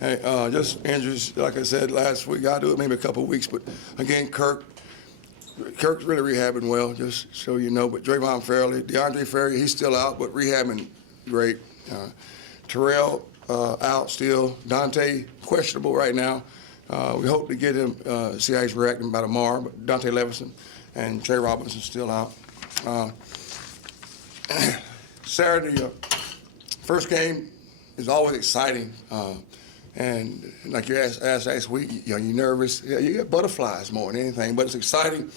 Hey, just injuries, like I said last week. I'll do it maybe a couple of weeks, but again, Kirk's really rehabbing well, just so you know. But Draymond Fairley, DeAndre Ferry, he's still out, but rehabbing great. Terrell out still. Dante questionable right now. We hope to get him, see how he's reacting by tomorrow. But Dante Levinson and Trey Robinson still out. Saturday, first game is always exciting. And like you asked last week, you're nervous. Yeah, you get butterflies more than anything, but it's exciting.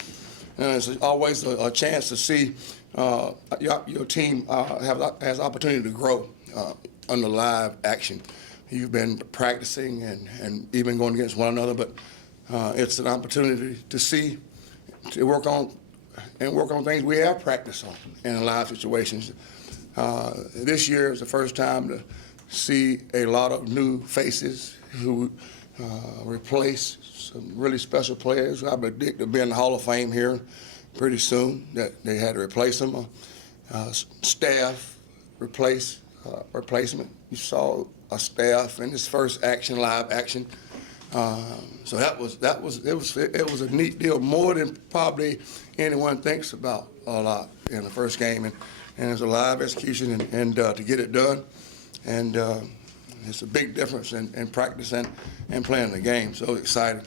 It's always a chance to see your team has opportunity to grow under live action. You've been practicing and even going against one another, but it's an opportunity to see, to work on things we have practiced on in live situations. This year is the first time to see a lot of new faces who replace some really special players. I predict to be in the Hall of Fame here pretty soon, that they had to replace them. Staff replacement. You saw a staff in this first action, live action. So it was a neat deal, more than probably anyone thinks about a lot in the first game, and it's a live execution and to get it done. And it's a big difference in practice and playing the game. So excited.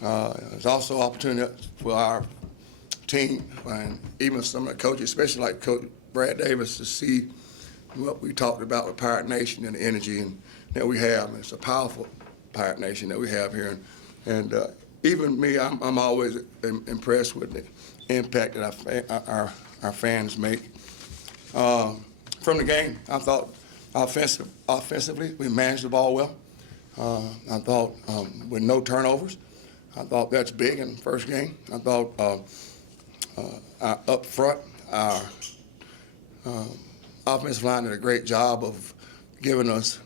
There's also opportunity for our team and even some of the coaches, especially like Coach Brad Davis, to see what we talked about with Pirate Nation and the energy that we have. And it's a powerful Pirate Nation that we have here. And even me, I'm always impressed with the impact that our fans make. From the game, I thought offensively, we managed the ball well. I thought with no turnovers. I thought that's big in the first game. I thought up front, our offensive line did a great job of giving us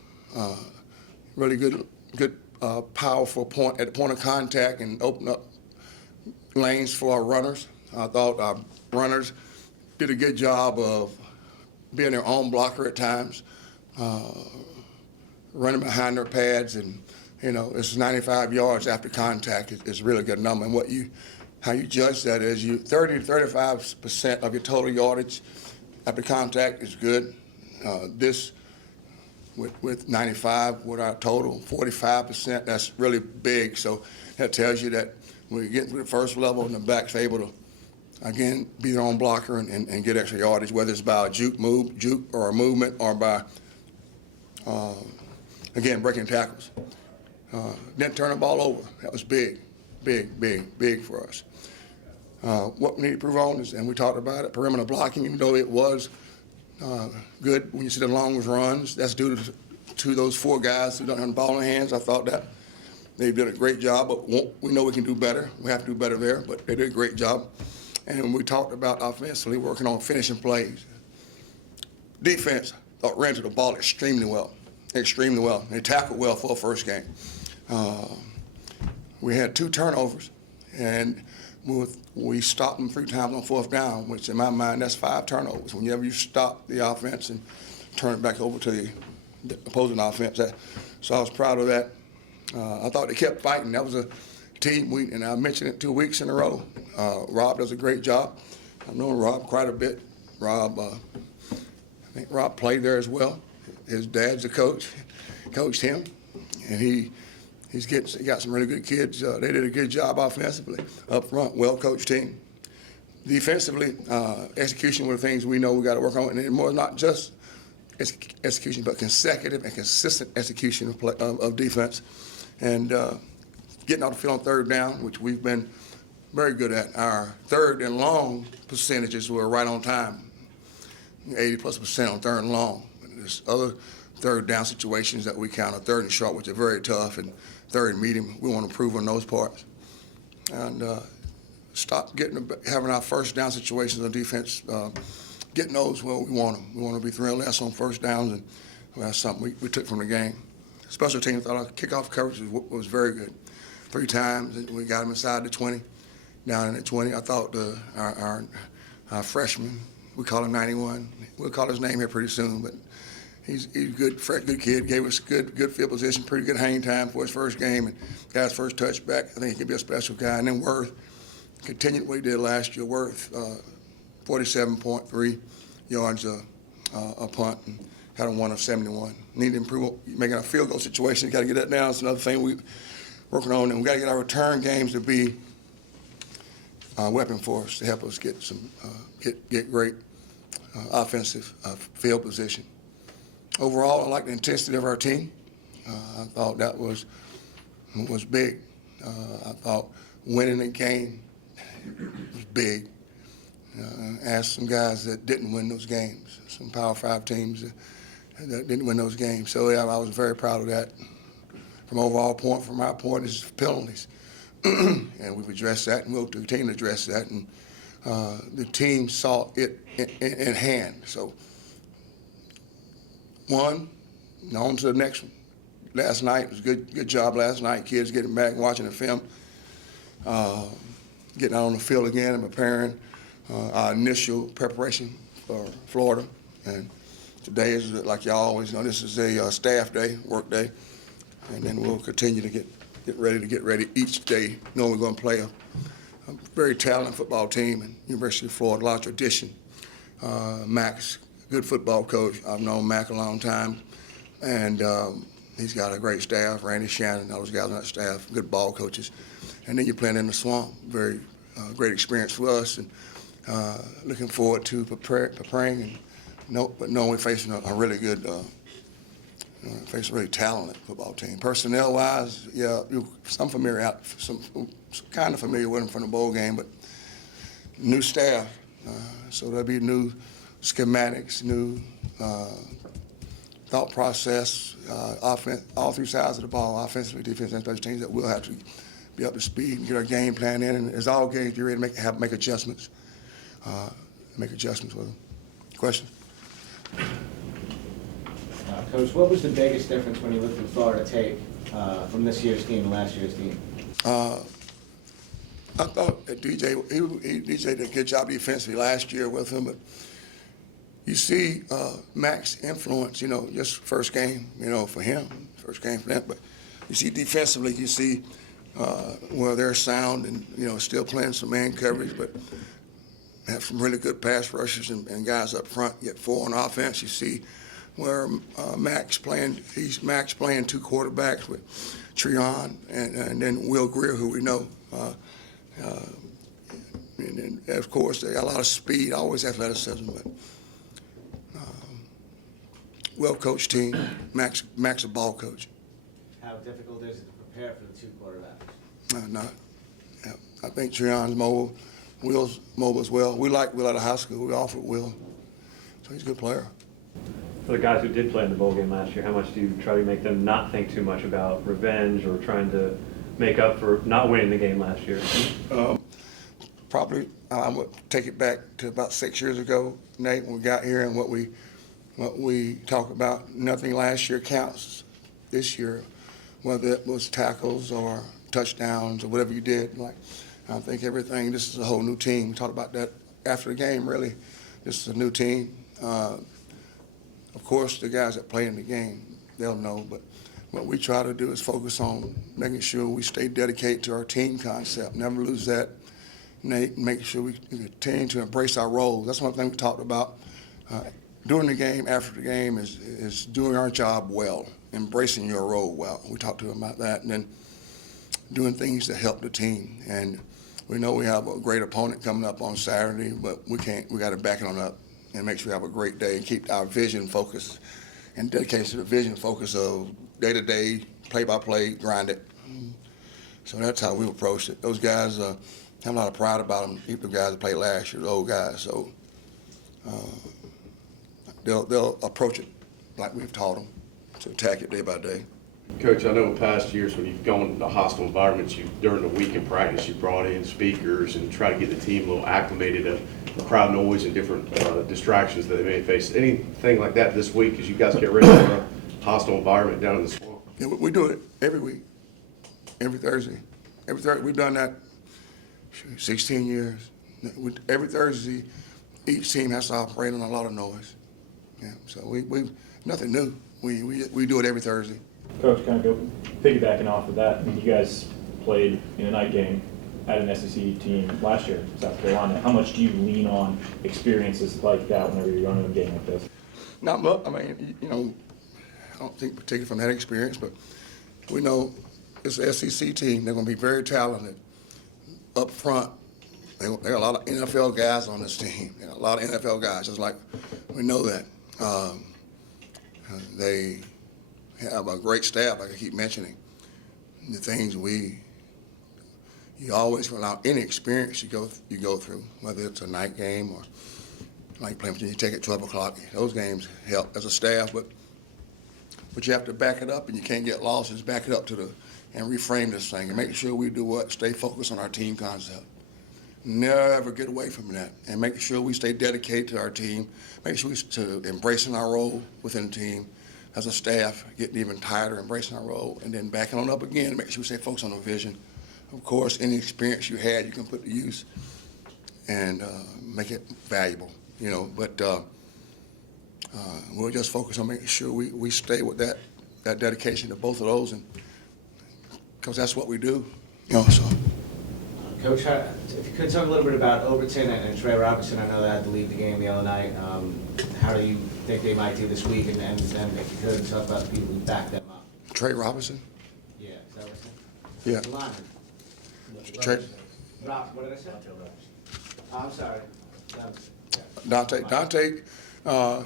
really good, powerful point at the point of contact and open up lanes for our runners. I thought our runners did a good job of being their own blocker at times. Running behind their pads, and it's 95 yards after contact is a really good number. And how you judge that is 30 to 35% of your total yardage after contact is good. This with 95, with our total 45%, that's really big. So that tells you that when you get to the first level and the back's able to again be their own blocker and get extra yardage, whether it's by a juke or a movement or by again, breaking tackles. Didn't turn the ball over. That was big for us. What we need to improve on is, and we talked about it, perimeter blocking, even though it was good when you see the long runs. That's due to those four guys who don't have the ball in their hands. I thought that they did a great job, but we know we can do better. We have to do better there, but they did a great job. And we talked about offensively working on finishing plays. Defense ran to the ball extremely well. They tackled well for a first game. We had 2 turnovers, and we stopped them 3 times on 4th down, which in my mind, that's 5 turnovers. Whenever you stop the offense and turn it back over to the opposing offense. So I was proud of that. I thought they kept fighting. That was a team, and I mentioned it 2 weeks in a row. Rob does a great job. I've known Rob quite a bit. I think Rob played there as well. His dad's a coach, coached him, and he's got some really good kids. They did a good job offensively up front, well-coached team. Defensively, execution were the things we know we got to work on, and more not just execution, but consecutive and consistent execution of defense, and getting off the field on 3rd down, which we've been very good at. Our 3rd and long percentages were right on time, 80+% on 3rd and long. There's other 3rd down situations that we count, 3rd and short, which are very tough, and 3rd and medium. We want to improve on those parts. And stop having our 1st down situations on defense, getting those where we want them. We want to be 3 or less on 1st downs, and that's something we took from the game. Special teams, I thought our kickoff coverage was very good. 3 times, and we got them inside the 20, down in the 20. I thought our freshman, we call him 91. We'll call his name here pretty soon, but he's good, fresh, good kid. Gave us good field position, pretty good hang time for his first game, and got his first touchback. I think he could be a special guy. And then Worth continued what he did last year. Worth 47.3 yards a punt, and had a 1 of 71. Need to improve making a field goal situation. Got to get that down. It's another thing we're working on, and we got to get our return games to be a weapon for us to help us get some get great offensive field position. Overall, I like the intensity of our team. I thought that was big. I thought winning the game was big. Asked some guys that didn't win those games, some Power 5 teams that didn't win those games. So yeah, I was very proud of that. From my point is penalties. And we've addressed that, and we'll continue to address that. And the team saw it in hand. So on to the next one. Last night was good job last night. Kids getting back, watching the film, getting out on the field again and preparing our initial preparation for Florida. And today is, like y'all always know, this is a staff day, work day, and then we'll continue to get ready each day, knowing we're going to play a very talented football team in University of Florida, a lot of tradition. Mac's good football coach. I've known Mac a long time, and he's got a great staff. Randy Shannon, all those guys on that staff, good ball coaches. And then you're playing in the swamp, very great experience for us, and looking forward to preparing. And knowing we're facing a really good, facing a really talented football team. Personnel-wise, yeah, some kind of familiar with them from the bowl game, but new staff, so there'll be new schematics, new thought process, offense, all three sides of the ball, offensively, defensively, and special teams, that we'll have to be up to speed and get our game plan in. And as all games, you're ready to make adjustments. Make adjustments with them. Questions? Coach, what was the biggest difference when you looked at Florida tape from this year's team to last year's team? I thought that DJ did a good job defensively last year with him, but you see Mac's influence, just first game, for him, first game for them. But you see defensively, you see where they're sound and, still playing some man coverage, but have some really good pass rushers and guys up front. You get 4 on offense. You see where Mac's playing two quarterbacks with Treon and then Will Greer, who we know. And then, of course, they got a lot of speed, always athleticism, but well-coached team. Mac's a ball coach. How difficult is it to prepare for the two quarterbacks? Not. Yeah. I think Treon's mobile. Will's mobile as well. We like Will out of high school. We offered Will, so he's a good player. For the guys who did play in the bowl game last year, how much do you try to make them not think too much about revenge or trying to make up for not winning the game last year? Probably, I would take it back to about 6 years ago, Nate, when we got here, and what we talked about. Nothing last year counts this year, whether it was tackles or touchdowns or whatever you did. I think everything, this is a whole new team. We talked about that after the game, really. This is a new team. Of course, the guys that play in the game, they'll know, but what we try to do is focus on making sure we stay dedicated to our team concept, never lose that, Nate, and make sure we continue to embrace our roles. That's one thing we talked about during the game, after the game, is doing our job well, embracing your role well. We talked to them about that, and then doing things that help the team. And we know we have a great opponent coming up on Saturday, but we got to back it on up and make sure we have a great day and keep our vision focused and dedicated to the vision focus of day-to-day, play-by-play, grind it. So that's how we approached it. Those guys have a lot of pride about them, even the guys that played last year, the old guys. So they'll approach it like we've taught them, to attack it day by day. Coach, I know in past years when you've gone into hostile environments, during the week in practice, you brought in speakers and try to get the team a little acclimated to crowd noise and different distractions that they may face. Anything like that this week as you guys get ready for a hostile environment down in the swamp? Yeah, we do it every week, every Thursday. We've done that 16 years. Every Thursday, each team has to operate on a lot of noise. Yeah, so we nothing new. We do it every Thursday. Coach, kind of go piggybacking off of that, I mean, you guys played in a night game at an SEC team last year, South Carolina. How much do you lean on experiences like that whenever you're running a game like this? Not much. I mean, you know, I don't think particularly from that experience, but we know it's an SEC team. They're going to be very talented up front. They got a lot of NFL guys on this team. They got a lot of NFL guys, just like we know that. They have a great staff, like I keep mentioning. The things you always allow any experience you go through, whether it's a night game or like playing, you take it 12 o'clock. Those games help as a staff, but you have to back it up, and you can't get lost. Just back it up and reframe this thing and make sure we do what? Stay focused on our team concept. Never get away from that, and make sure we stay dedicated to our team. Make sure we to embracing our role within the team as a staff, getting even tighter, embracing our role, and then backing on up again. Make sure we stay focused on the vision. Of course, any experience you had, you can put to use and make it valuable. You know, but we'll just focus on making sure we stay with that dedication to both of those, and because that's what we do. You know, so. Coach, if you could talk a little bit about Overton and Trey Robinson. I know they had to leave the game the other night. How do you think they might do this week? And then if you could talk about the people who backed them up. Trey Robinson? Yeah, is that what I said? Yeah. Lineman. Trey, What did I say? Oh, I'm sorry. Dante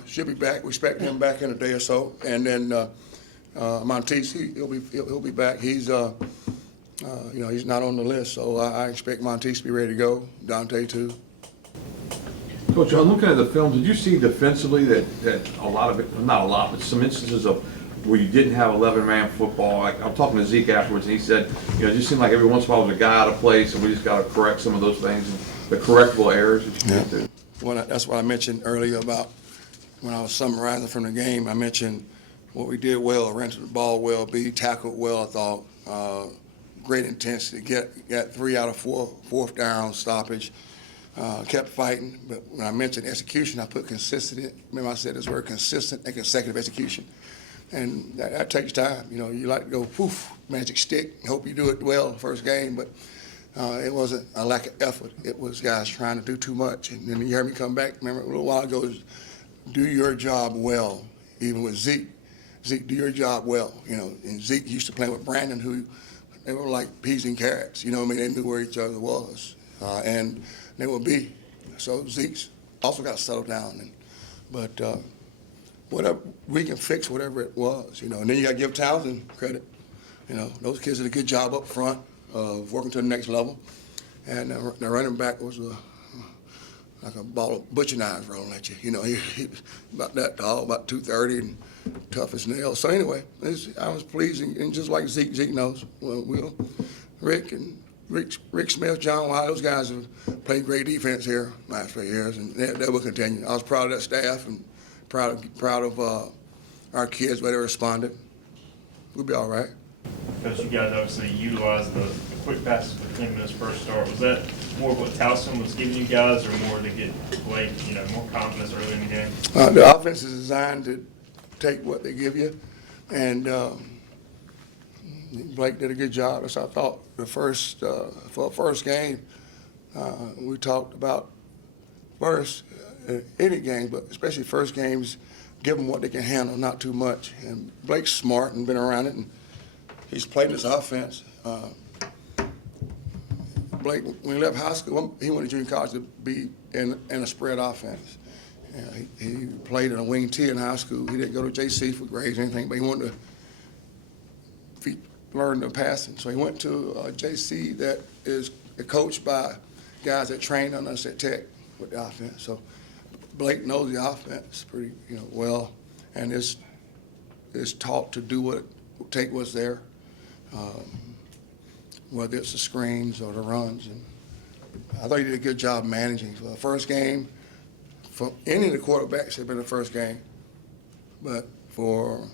should be back. We expect him back in a day or so, and then Monteith, he'll be back. He's he's not on the list, so I expect Monteith to be ready to go. Dante too. Coach, I'm looking at the film. Did you see defensively that a lot of it, not a lot, but some instances of where you didn't have 11-man football? I'm talking to Zeke afterwards, and he said, it just seemed like every once in a while there was a guy out of place, and we just got to correct some of those things, and the correctable errors that you can do. Well, that's what I mentioned earlier about when I was summarizing from the game. I mentioned what we did well, ran to the ball well, tackled well, I thought. Great intensity, got 3 out of 4 fourth down stoppage, kept fighting. But when I mentioned execution, I put consistent. Remember I said this word, consistent and consecutive execution. And that takes time. You like to go, poof, magic stick, hope you do it well the first game, but it wasn't a lack of effort. It was guys trying to do too much. And then you heard me come back, remember a little while ago, is do your job well, even with Zeke. Zeke, do your job well. And Zeke used to play with Brandon, who they were like peas and carrots. They knew where each other was. And they would be. So Zeke's also got to settle down. But whatever, we can fix whatever it was, And then you got to give Townsend credit. Those kids did a good job up front of working to the next level. And the running back was like a ball of butcher knives rolling at you. He was about that tall, about 230, and tough as nails. So anyway, I was pleased, and just like Zeke knows, Rick Smith, John Wiley, those guys have played great defense here last 3 years, and that will continue. I was proud of that staff and proud of our kids, where they responded. We'll be all right. Coach, you guys obviously utilized the quick passes for him in his first start. Was that more of what Towson was giving you guys, or more to get Blake, more confidence early in the game? The offense is designed to take what they give you, and Blake did a good job. As I thought, for a first game, we talked about any game, but especially first games, give them what they can handle, not too much. And Blake's smart and been around it, and he's played this offense. Blake, when he left high school, he went to junior college to be in a spread offense. He played in a wing T in high school. He didn't go to JC for grades or anything, but he wanted to learn the passing. So he went to a JC that is coached by guys that train on us at Tech with the offense. So Blake knows the offense pretty well, and is taught to do take what's there. Whether it's the screens or the runs. And I thought he did a good job managing. For the first game, for any of the quarterbacks, had been the first game. But to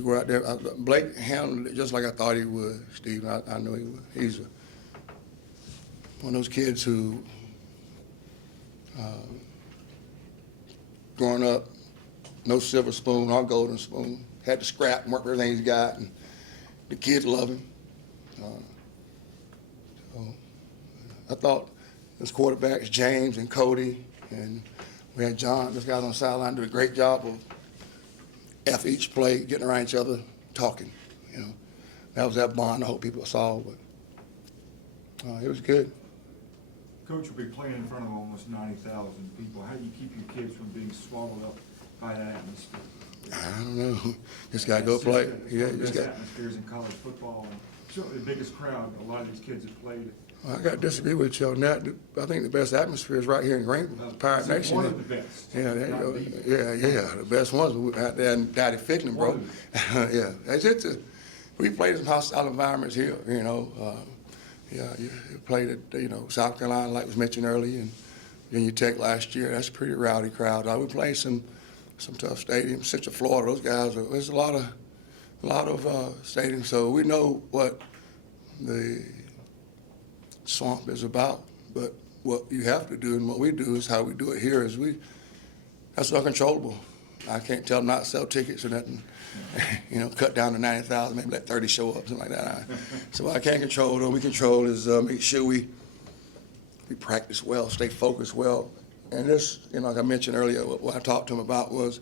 go out there, Blake handled it just like I thought he would, Steve. I knew he would. He's one of those kids who growing up, no silver spoon or golden spoon. Had to scrap and work for everything he's got, and the kids love him. So I thought his quarterbacks, James and Cody, and we had John, this guy on the sideline, did a great job of after each play, getting around each other, talking. You know, that was that bond I hope people saw, but it was good. Coach will be playing in front of almost 90,000 people. How do you keep your kids from being swallowed up by that atmosphere? I don't know. Just got to go play. Yeah, One of the just best got. atmospheres in college football. And certainly the biggest crowd a lot of these kids have played. I got to disagree with you on that. I think the best atmosphere is right here in Greenville, Pirate Nation. One of the best. Yeah, there you not go. the- Yeah. The best ones were out there in Daddy Ficklin, bro. One Yeah, that's it. We played in hostile environments here, you know. Yeah, you played at, you know, South Carolina, like was mentioned earlier, and then you Tech last year. That's a pretty rowdy crowd. We played some tough stadiums. Central Florida, those guys. There's a lot of stadiums, so we know what the swamp is about. But what you have to do and what we do is how we do it here is that's uncontrollable. I can't tell them not to sell tickets or nothing. You know, cut down to 90,000, maybe let 30 show up, something like that. So what I can't control, though, we control is make sure we practice well, stay focused well. And this, you know, like I mentioned earlier, what I talked to them about was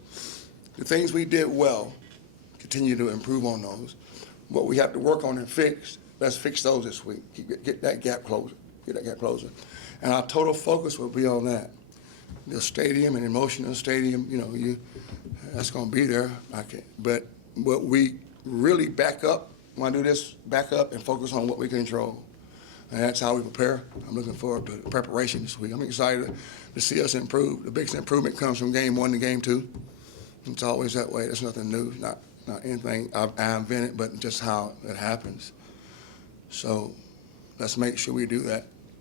the things we did well, continue to improve on those. What we have to work on and fix, let's fix those this week. Get that gap closer. And our total focus will be on that. The stadium and emotion in the stadium, you know, that's going to be there. But what we really back up, want to do this, back up and focus on what we control. And that's how we prepare. I'm looking forward to the preparation this week. I'm excited to see us improve. The biggest improvement comes from game 1 to game 2. It's always that way. There's nothing new, not anything I invented, but just how it happens. So let's make sure we do that.